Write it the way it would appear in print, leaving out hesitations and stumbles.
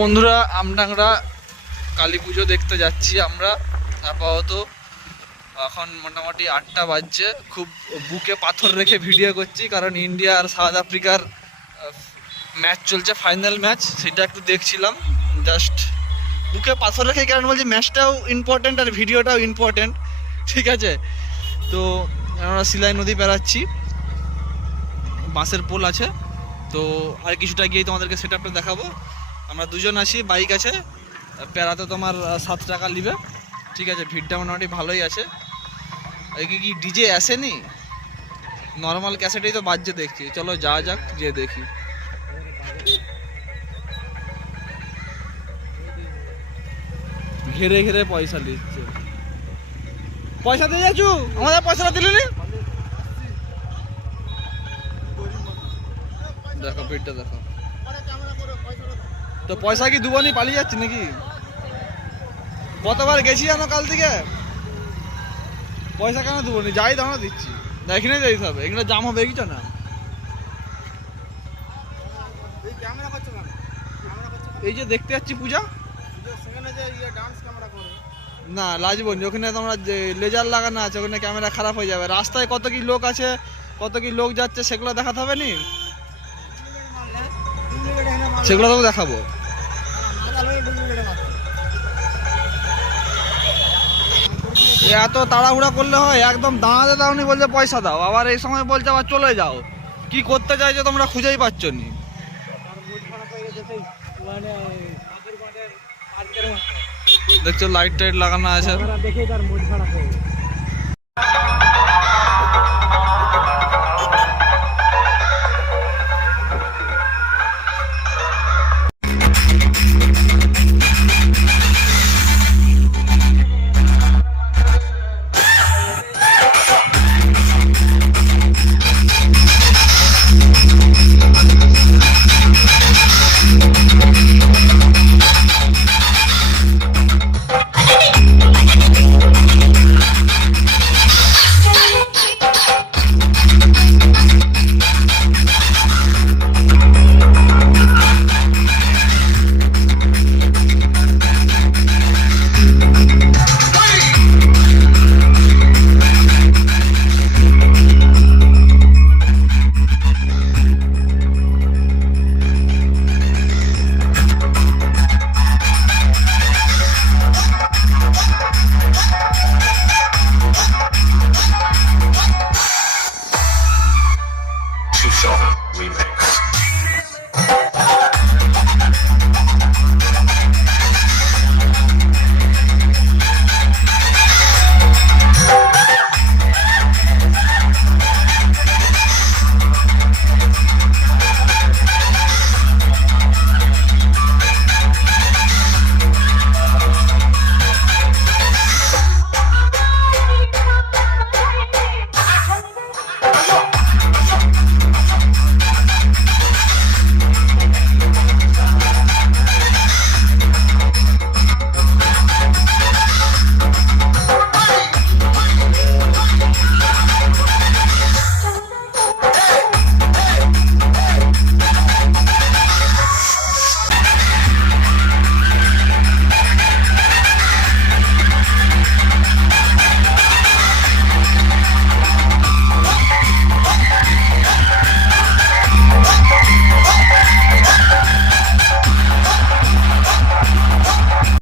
বন্ধুরা আমরা কালী পুজো দেখতে যাচ্ছি। আমরা আপাতত এখন মোটামুটি 8টা বাজছে। খুব বুকে পাথর রেখে ভিডিও করছি, কারণ ইন্ডিয়া আর সাউথ আফ্রিকার ম্যাচ চলছে, ফাইনাল ম্যাচ, সেটা একটু দেখছিলাম। জাস্ট বুকে পাথর রেখে, কারণ বলছি ম্যাচটাও ইম্পর্টেন্ট আর ভিডিওটাও ইম্পর্টেন্ট, ঠিক আছে? তো আমরা সিলাই নদী পেরাচ্ছি, বাঁশের পোল আছে, তো আর কিছুটা গিয়ে তোমাদেরকে সেট আপটা দেখাবো। আমরা দুজন আছি, বাইক আছে, পেরাতে তোমার 7 টাকা নিবে, ঠিক আছে? ভিড়টা মোটামুটি ভালোই আছে। কি ডিজে আসেনি, নর্মাল ক্যাসেটেই তো বাজছে দেখছি। চলো যা যাক, যে দেখি। ঘেরে ঘেরে পয়সা নিচ্ছে। পয়সা দিয়ে যাচ্ছু, আমাদের পয়সাটা দিলি নি? দেখো ভিড়টা দেখো। তো পয়সা কি দুবানি পালিয়ে যাচ্ছি নাকি? কতবার গেছি জানো কাল থেকে? পয়সা কেন দুবানি? যাই দাম দিচ্ছি, এখানে যাইতে হবে, এখানে জাম হবে কিছু না। এই যে দেখতে যাচ্ছি পূজা, না লাজবনি, ওখানে তোমরা যে লেজার লাগানো আছে, ওখানে ক্যামেরা খারাপ হয়ে যাবে। রাস্তায় কত কি লোক আছে, কত কি লোক যাচ্ছে, সেগুলো দেখাতে হবে নি? সেগুলো তো দেখাবো। এত তাড়াহুড়া করলে হয়? একদম দাঁড়াতে দাওনি, বলছে পয়সা দাও, আবার এই সময় বলছে আবার চলে যাও। কি করতে চাইছো তোমরা খুঁজেই পাচ্ছ নি। দেখছো লাইট টাইট লাগানো আছে।